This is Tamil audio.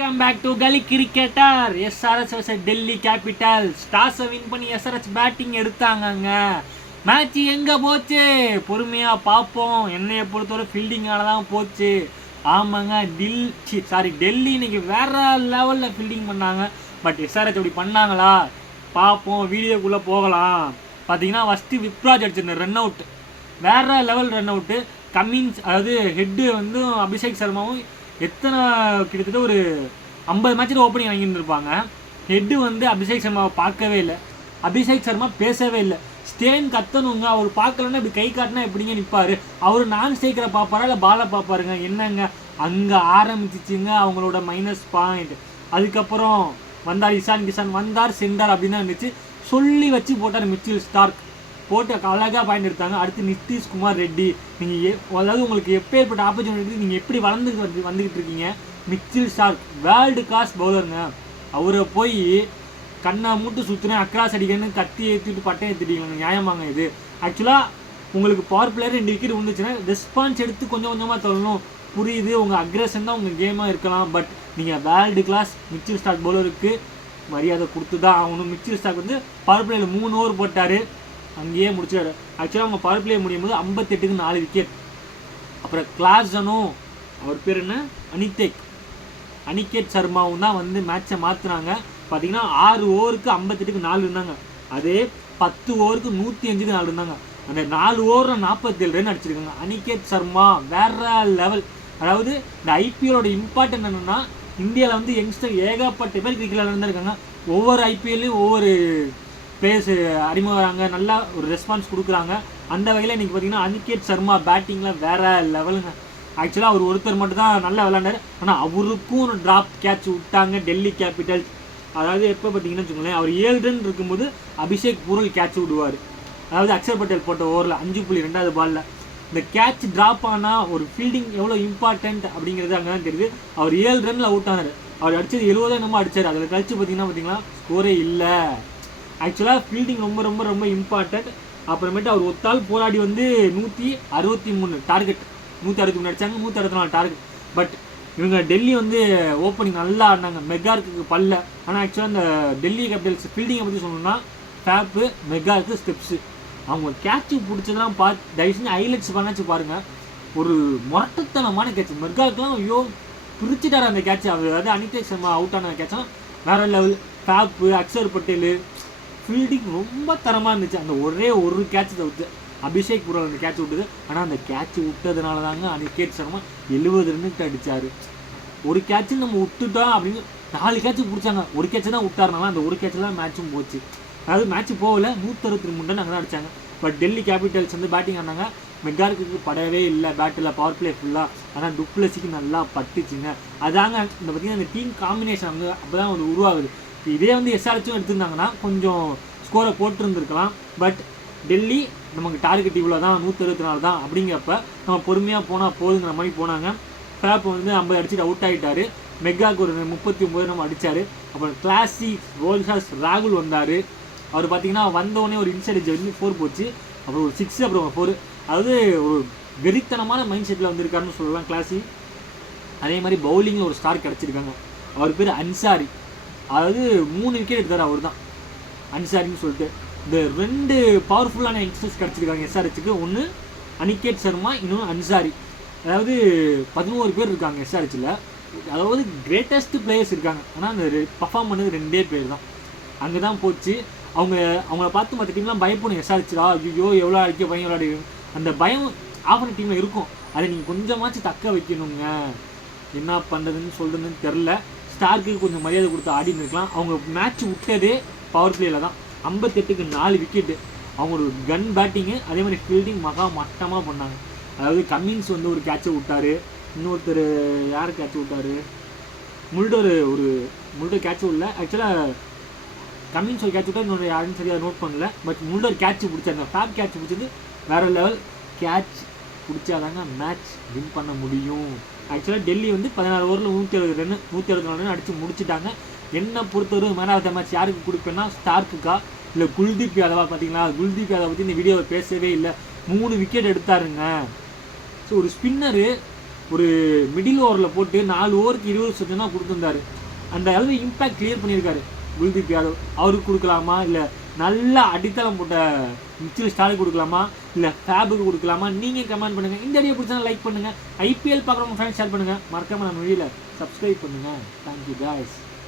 Welcome back to Gully Cricketer. SRH vs Delhi Capitals. டாஸை வின் பண்ணி SRH பேட்டிங் எடுத்தாங்கங்க. மேட்ச் எங்கே போச்சு பொறுமையாக பார்ப்போம். என்னையை பொறுத்தவரை ஃபீல்டிங்கால தான் போச்சு. ஆமாங்க, டெல்லி இன்னைக்கு வேற லெவலில் ஃபீல்டிங் பண்ணாங்க. பட் SRH அப்படி பண்ணாங்களா பார்ப்போம், வீடியோக்குள்ளே போகலாம். பார்த்தீங்கன்னா ஃபஸ்ட்டு விப்ராஜ் அடிச்சிருந்தேன் ரன் அவுட், வேற லெவல் ரன் அவுட்டு. கம்மின்ஸ் அதாவது ஹெட்டு வந்து அபிஷேக் சர்மாவும் எத்தனை கிட்டத்தட்ட ஒரு 50 மேட்சில் ஓப்பனிங் வாங்கியிருந்துருப்பாங்க. ஹெட்டு வந்து அபிஷேக் சர்மாவை பார்க்கவே இல்லை, அபிஷேக் சர்மா பேசவே இல்லை. ஸ்டேன் கத்தணுங்க, அவர் பார்க்கலன்னா இப்படி கை காட்டினா எப்படிங்க நிற்பார்? அவர் நான் ஸ்ட்ரைக்கரை பார்ப்பாரா இல்லை பாலை பார்ப்பாருங்க? என்னங்க அங்கே ஆரம்பிச்சிச்சுங்க அவங்களோட மைனஸ் பாயிண்ட். அதுக்கப்புறம் வந்தார் இஷான் கிஷான், வந்தார் சென்றார் அப்படின்னு தான் இருந்துச்சு. சொல்லி வச்சு போட்டார் மிச்சில் ஸ்டார்க், போட்டு அழகாக பாயிண்ட் எடுத்தாங்க. அடுத்து நிதிஷ்குமார் ரெட்டி. நீங்கள் அதாவது உங்களுக்கு எப்பேற்பட்ட ஆப்பர்ச்சுனிட்டி, நீங்கள் எப்படி வந்துக்கிட்டு இருக்கீங்க. மிச்சில் ஸ்டார்க் வேர்ல்டு கிளாஸ் பவுலருங்க. அவரை போய் கண்ணை மூட்டு சுற்றுனேன் அக்ராஸ் அடிக்கணும்னு கத்தி ஏற்றிட்டு பட்டம் ஏற்றிட்டீங்க, நியாயமாங்க இது? ஆக்சுவலாக உங்களுக்கு பவர் பிளேயர் 2 விக்கெட் வந்துச்சுன்னா ரெஸ்பான்ஸ் எடுத்து கொஞ்சம் கொஞ்சமாக தள்ளணும். புரியுது, உங்கள் அக்ரேஷன் தான் உங்கள் கேமாக இருக்கலாம். பட் நீங்கள் வேர்ல்டு கிளாஸ் மிச்சில் ஸ்டார்க் பவுலருக்கு மரியாதை கொடுத்து தான் ஆகணும். மிச்சில் ஸ்டார்க் வந்து பவர் பிளேயரில் 3 ஓவர் போட்டார், அங்கேயே முடிச்சாரு. ஆக்சுவலாக அவங்க பவர் பிளே முடியும் போது 58க்கு 4 விக்கெட். அப்புறம் கிளாஸனும் அவர் பேர் என்ன அனிகேத் சர்மாவும் தான் வந்து மேட்சை மாற்றினாங்க. பார்த்தீங்கன்னா 6 ஓவருக்கு 58க்கு 4 இருந்தாங்க. அதே 10 ஓவருக்கு 105க்கு 4 இருந்தாங்க. அந்த 4 ஓவரில் 47 ரன் அடிச்சிருக்காங்க. அனிகேத் சர்மா வேற லெவல். அதாவது இந்த ஐபிஎலோட இம்பார்ட்டன்ட் என்னென்னா, இந்தியாவில் வந்து யங்ஸ்டர் ஏகப்பட்ட பேர் கிரிக்கெட்டில் இருந்திருக்காங்க. ஒவ்வொரு ஐபிஎல்லையும் ஒவ்வொரு பிளேயர்ஸ் அறிமுகறாங்க, நல்லா ஒரு ரெஸ்பான்ஸ் கொடுக்குறாங்க. அந்த வகையில் இன்றைக்கி பார்த்தீங்கன்னா அனிகேத் சர்மா பேட்டிங்கில் வேறு லெவலுங்க. ஆக்சுவலாக அவர் ஒருத்தர் மட்டும் தான் நல்லா விளையாண்டார், ஆனால் அவருக்கும் ஒரு ட்ராப் கேட்ச் விட்டாங்க டெல்லி கேபிட்டல்ஸ். அதாவது எப்போ பார்த்தீங்கன்னு வச்சுக்கோங்களேன், அவர் 7 ரன் இருக்கும்போது அபிஷேக் பூரல் கேட்ச் விடுவார். அதாவது அக்ஷர் பட்டேல் போட்ட ஓவரில் 5.2 பாலில் இந்த கேட்ச் ட்ராப் ஆனால் ஒரு ஃபீல்டிங் எவ்வளோ இம்பார்ட்டண்ட் அப்படிங்கிறது அங்கே தான் தெரியுது. அவர் 7 ரனில் அவுட் ஆனார். அவர் அடித்தது 70 என்னமோ அடித்தார். அதில் கழிச்சு பார்த்தீங்கன்னா ஸ்கோரே இல்லை. ஆக்சுவலாக ஃபீல்டிங் ரொம்ப ரொம்ப ரொம்ப இம்பார்ட்டண்ட். அப்புறமேட்டு அவர் ஒத்தால் போராடி வந்து 163 டார்கெட், 163 அடித்தாங்க, 164 டார்கெட். பட் இவங்க டெல்லி வந்து ஓப்பனிங் நல்லா ஆடினாங்க, மெகார்க்கு பல்ல. ஆனால் ஆக்சுவலாக இந்த டெல்லி கேபிட்டல்ஸ் ஃபீல்டிங்கை பற்றி சொல்லணும்னா ஃபேப்பு, மெகார்க்கு ஸ்டெப்ஸு, அவங்க கேட்சு பிடிச்சதெல்லாம் பார்த்து தயவு செஞ்சு ஹைலைட்ஸ் பண்ணாச்சு பாருங்கள். ஒரு முரட்டத்தனமான கேட்ச் மெகார்க்குலாம் ஐயோ பிரிச்சுட்டார் அந்த கேட்ச். அவர் அதாவது அனிகேத் சர்மா அவுட் ஆன கேட்ச்லாம் வேற லெவல். ஃபேப்பு, அக்ஷர் பட்டேல் ஃபீல்டிங் ரொம்ப தரமாக இருந்துச்சு. அந்த ஒரே ஒரு கேட்ச் தவிர்த்து அபிஷேக் பூரல் அந்த கேட்ச் விட்டுது. ஆனால் அந்த கேட்ச் விட்டதுனால தாங்க அனிகேத் சர்மா 70 ரன்னுக்கு அடித்தார். ஒரு கேட்சு நம்ம விட்டுட்டோம் அப்படின்னு 4 கேட்சு பிடிச்சாங்க, ஒரு கேட்சு தான் விட்டாருனால அந்த ஒரு கேட்சில் தான் மேட்சும் போச்சு. அதாவது மேட்ச் போகல, 163 ரன் அங்கே தான் அடித்தாங்க. பட் டெல்லி கேபிட்டல்ஸ் வந்து பேட்டிங் ஆனாங்க. மெகார்க்கு படவே இல்லை பேட்டில், பவர் பிளே ஃபுல்லாக. ஆனால் டுப்ளஸிக்கு நல்லா பட்டுச்சுங்க. அதாங்க இந்த பார்த்திங்கன்னா இந்த டீம் காம்பினேஷன் வந்து அப்போ தான் வந்து உருவாகுது. இதே வந்து எஸ்ஆர்ஹெச்சும் எடுத்திருந்தாங்கன்னா கொஞ்சம் ஸ்கோரை போட்டிருந்துருக்கலாம். பட் டெல்லி நமக்கு டார்கெட் இவ்வளோ தான், 164 தான் அப்படிங்கிறப்ப நம்ம பொறுமையாக போனால் போதுங்கிற மாதிரி போனாங்க. ஃபேப் வந்து 50 அடிச்சுட்டு அவுட் ஆகிட்டார். மெகாக்கு ஒரு 39 நம்ம அடித்தார். அப்புறம் கிளாசிக் ரோல்ஹாஸ் ராகுல் வந்தார். அவர் பார்த்தீங்கன்னா வந்தோடனே ஒரு இன்சைட் வந்து 4 போச்சு, அப்புறம் ஒரு 6, அப்புறம் 4. அதாவது ஒரு வெறித்தனமான மைண்ட் செட்டில் வந்திருக்காருன்னு சொல்லலாம் கிளாசிக். அதே மாதிரி பவுலிங்கில் ஒரு ஸ்டார் கிடச்சிருக்காங்க, அவர் பேர் அன்சாரி. அதாவது 3 விக்கெட் எடுத்தார் அவர் தான் அன்சாரின்னு சொல்லிட்டு. இந்த 2 பவர்ஃபுல்லான யங்ஸ்டர்ஸ் கிடச்சிருக்காங்க எஸ்ஆர்ஹெச்சுக்கு. ஒன்று அனிகேத் சர்மா, இன்னொன்று அன்சாரி. அதாவது 11 பேர் இருக்காங்க எஸ்ஆர்ஹெச்சில். அதாவது கிரேட்டஸ்ட் பிளேயர்ஸ் இருக்காங்க. ஆனால் அந்த பர்ஃபார்ம் பண்ணது 2 பேர் தான். அங்கே தான் போச்சு. அவங்கள பார்த்து மற்ற டீம்லாம் பயப்படும். எஸ்ஆர்ஹெச்சா ஐயோ எவ்வளோ அடிக்க பயம், விளையாடி அந்த பயம் ஆஃபர் டீமில் இருக்கும். அதை நீங்கள் கொஞ்சமாச்சும் தக்க வைக்கணுங்க. என்ன பண்ணுறதுன்னு சொல்கிறதுன்னு தெரில. ஸ்டார்க்கு கொஞ்சம் மரியாதை கொடுத்து ஆடின்னு இருக்கலாம். அவங்க மேட்ச் விட்டதே பவர் பிளேயில் தான். 58க்கு 4 விக்கெட்டு. அவங்க ஒரு கன் பேட்டிங்கு, அதே மாதிரி ஃபீல்டிங் மகா மட்டமாக பண்ணாங்க. அதாவது கம்மின்ஸ் வந்து ஒரு கேட்சை விட்டார். இன்னொருத்தர் யார் கேட்ச் விட்டார், முல்டர் கேட்ச் விடல. ஆக்சுவலாக கம்மின்ஸ் ஒரு கேட்ச் விட்டால் இன்னொரு யாருன்னு சரியாக நோட் பண்ணல. பட் முல்டர் கேட்ச் பிடிச்சாங்க. ஃபேப் கேட்ச் பிடிச்சது வேறு லெவல். கேட்ச் பிடிச்சாதாங்க மேட்ச் வின் பண்ண முடியும். ஆக்சுவலாக டெல்லி வந்து 16 ஓவரில் 174 ரன் அடித்து முடிச்சுட்டாங்க. என்னை பொறுத்தவரை மேன் ஆஃப் த மேட்ச் யாருக்கு கொடுப்பேன்னா ஸ்டார்க்குக்கா இல்லை குல்தீப் யாதவா? பார்த்தீங்களா, குல்தீப் யாதவ் பற்றி இந்த வீடியோவை பேசவே இல்லை. 3 விக்கெட் எடுத்தாருங்க. ஸோ ஒரு ஸ்பின்னரு ஒரு மிடில் ஓவரில் போட்டு 4 ஓவருக்கு 20 சதம் தான் கொடுத்துருந்தாரு. அந்த அளவு இம்பேக்ட் கிளியர் பண்ணியிருக்காரு குல்தீப் யாதவ். அவருக்கு கொடுக்கலாமா, இல்லை நல்லா அடித்தளம் போட்ட மிச்சல் ஸ்டாலுக்கு கொடுக்கலாமா, இல்லை ஃபேபுக்கு கொடுக்கலாமா? நீங்கள் கமெண்ட் பண்ணுங்கள். இந்த வீடியோ பிடிச்சா லைக் பண்ணுங்கள். ஐபிஎல் பார்க்குறவங்க ஃப்ரெண்ட்ஸ் ஷேர் பண்ணுங்கள். மறக்காமல் நம்ம வீடியோவில் சப்ஸ்கிரைப் பண்ணுங்கள். Thank you guys.